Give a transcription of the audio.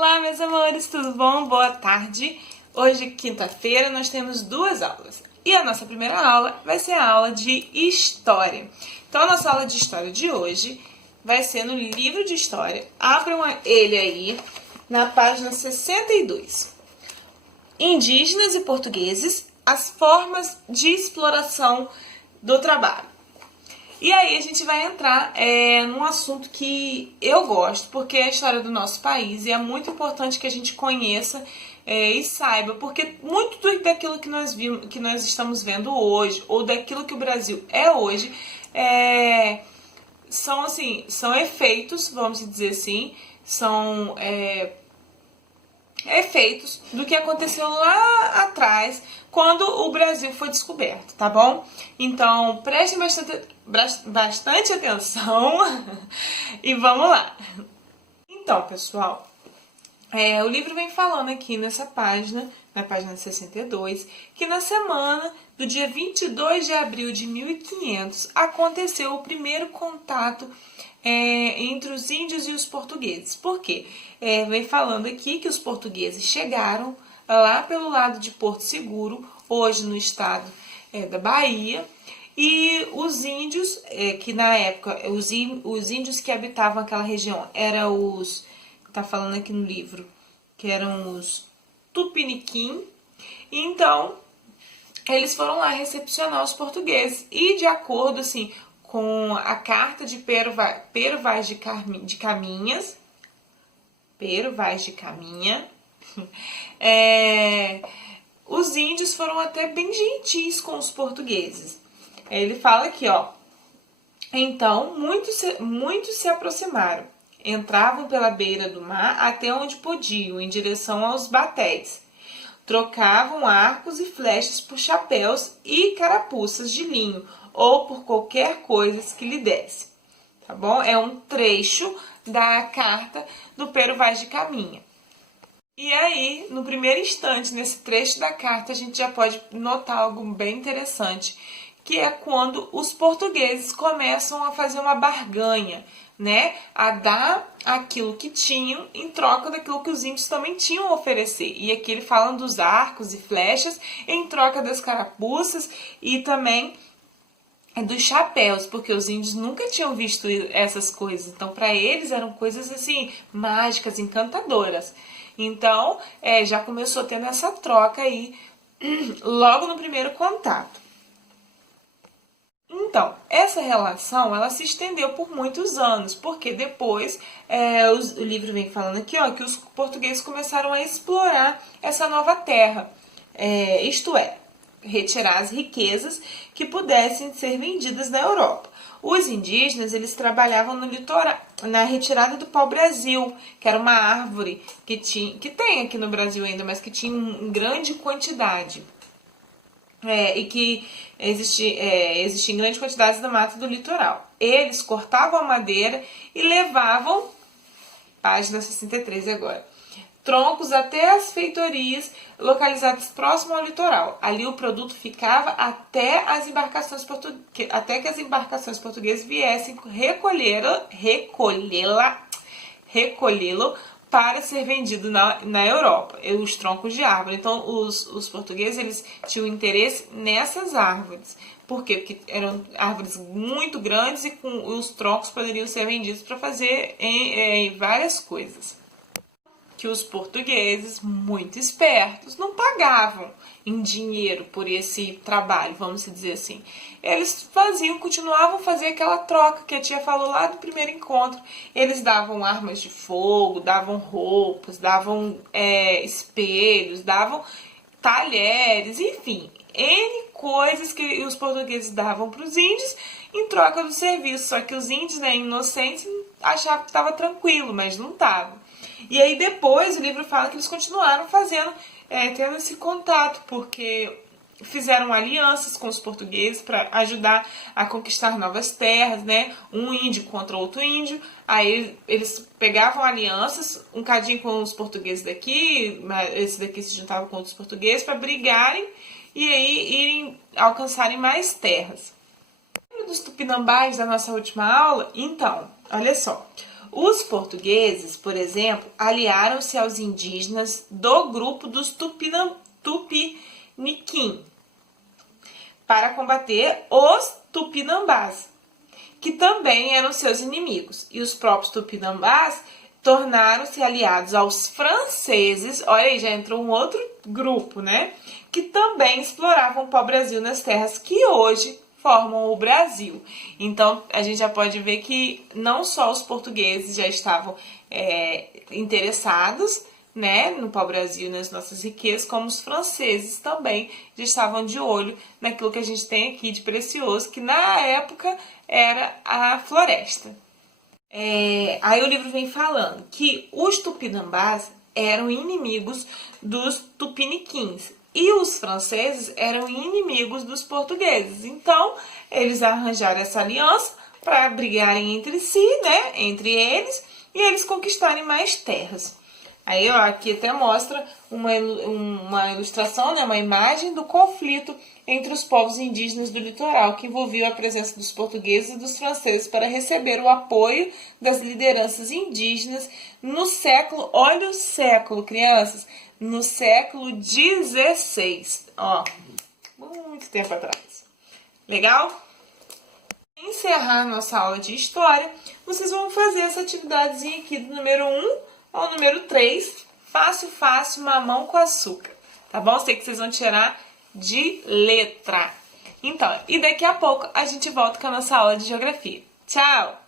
Olá, meus amores, tudo bom? Boa tarde! Hoje, quinta-feira, nós temos duas aulas. E a nossa primeira aula vai ser a aula de História. Então, a nossa aula de História de hoje vai ser no livro de História. Abram ele aí, na página 62. Indígenas e portugueses, as formas de exploração do trabalho. E aí a gente vai entrar num assunto que eu gosto, porque é a história do nosso país e é muito importante que a gente conheça e saiba, porque muito daquilo que nós estamos vendo hoje, ou daquilo que o Brasil é hoje, são efeitos, vamos dizer assim, são efeitos do que aconteceu lá atrás, quando o Brasil foi descoberto, tá bom? Então, prestem bastante atenção e vamos lá. Então, pessoal, o livro vem falando aqui nessa página, na página 62, que na semana do dia 22 de abril de 1500 aconteceu o primeiro contato entre os índios e os portugueses. Por quê? Vem falando aqui que os portugueses chegaram lá pelo lado de Porto Seguro, hoje no estado da Bahia, e os índios, que na época, os índios que habitavam aquela região eram os, tá falando aqui no livro, que eram os Tupiniquim. Então, eles foram lá recepcionar os portugueses e, de acordo assim com a carta de Pero Vaz de Caminha, os índios foram até bem gentis com os portugueses. Ele fala aqui, ó. Então, muitos se aproximaram. Entravam pela beira do mar até onde podiam, em direção aos batéis. Trocavam arcos e flechas por chapéus e carapuças de linho, ou por qualquer coisa que lhe desse. Tá bom? É um trecho da carta do Pero Vaz de Caminha. E aí, no primeiro instante, nesse trecho da carta, a gente já pode notar algo bem interessante, que é quando os portugueses começam a fazer uma barganha, né? A dar aquilo que tinham em troca daquilo que os índios também tinham a oferecer. E aqui ele fala dos arcos e flechas em troca das carapuças e também dos chapéus, porque os índios nunca tinham visto essas coisas. Então, para eles eram coisas assim mágicas, encantadoras. Então, já começou tendo essa troca aí logo no primeiro contato. Então, essa relação, ela se estendeu por muitos anos, porque depois, o livro vem falando aqui, ó, que os portugueses começaram a explorar essa nova terra, isto é, retirar as riquezas que pudessem ser vendidas na Europa. Os indígenas, eles trabalhavam no litoral, na retirada do pau-brasil, que era uma árvore que tem aqui no Brasil ainda, mas que tinha em grande quantidade. E que existia em grande quantidade da mata do litoral. Eles cortavam a madeira e levavam, página 63 agora, troncos até as feitorias localizadas próximo ao litoral. Ali o produto ficava até que as embarcações portuguesas viessem recolhê-lo para ser vendido na Europa, os troncos de árvore. Então, os portugueses, eles tinham interesse nessas árvores. Por quê? Porque eram árvores muito grandes e com os troncos poderiam ser vendidos para fazer várias coisas. Que os portugueses, muito espertos, não pagavam em dinheiro por esse trabalho, vamos dizer assim. Eles continuavam a fazer aquela troca que a tia falou lá do primeiro encontro. Eles davam armas de fogo, davam roupas, davam espelhos, davam talheres, enfim, N coisas que os portugueses davam para os índios em troca do serviço. Só que os índios, inocentes, achavam que estava tranquilo, mas não estava. E aí depois o livro fala que eles continuaram tendo esse contato, porque fizeram alianças com os portugueses para ajudar a conquistar novas terras, né? Um índio contra outro índio. Aí eles pegavam alianças, um cadinho com os portugueses daqui, esse daqui se juntava com outros portugueses para brigarem e aí irem alcançarem mais terras. Lembra dos tupinambás da nossa última aula? Então, olha só. Os portugueses, por exemplo, aliaram-se aos indígenas do grupo dos Tupiniquim para combater os Tupinambás, que também eram seus inimigos. E os próprios Tupinambás tornaram-se aliados aos franceses, olha aí, já entrou um outro grupo, né? Que também exploravam o pau-brasil nas terras que hoje formam o Brasil. Então, a gente já pode ver que não só os portugueses já estavam interessados, né, no pau-brasil, nas nossas riquezas, como os franceses também já estavam de olho naquilo que a gente tem aqui de precioso, que na época era a floresta. Aí o livro vem falando que os tupinambás eram inimigos dos tupiniquins e os franceses eram inimigos dos portugueses. Então, eles arranjaram essa aliança para brigarem entre si, né, entre eles, e eles conquistarem mais terras. Aí, ó, aqui até mostra uma ilustração, né, uma imagem do conflito entre os povos indígenas do litoral, que envolvia a presença dos portugueses e dos franceses para receber o apoio das lideranças indígenas no século, olha o século, crianças, no século XVI, ó, muito tempo atrás. Legal? Para encerrar nossa aula de história, vocês vão fazer essa atividadezinha aqui do número 1 ao número 3, fácil, fácil, mamão com açúcar, tá bom? Sei que vocês vão tirar de letra. Então, e daqui a pouco a gente volta com a nossa aula de geografia. Tchau!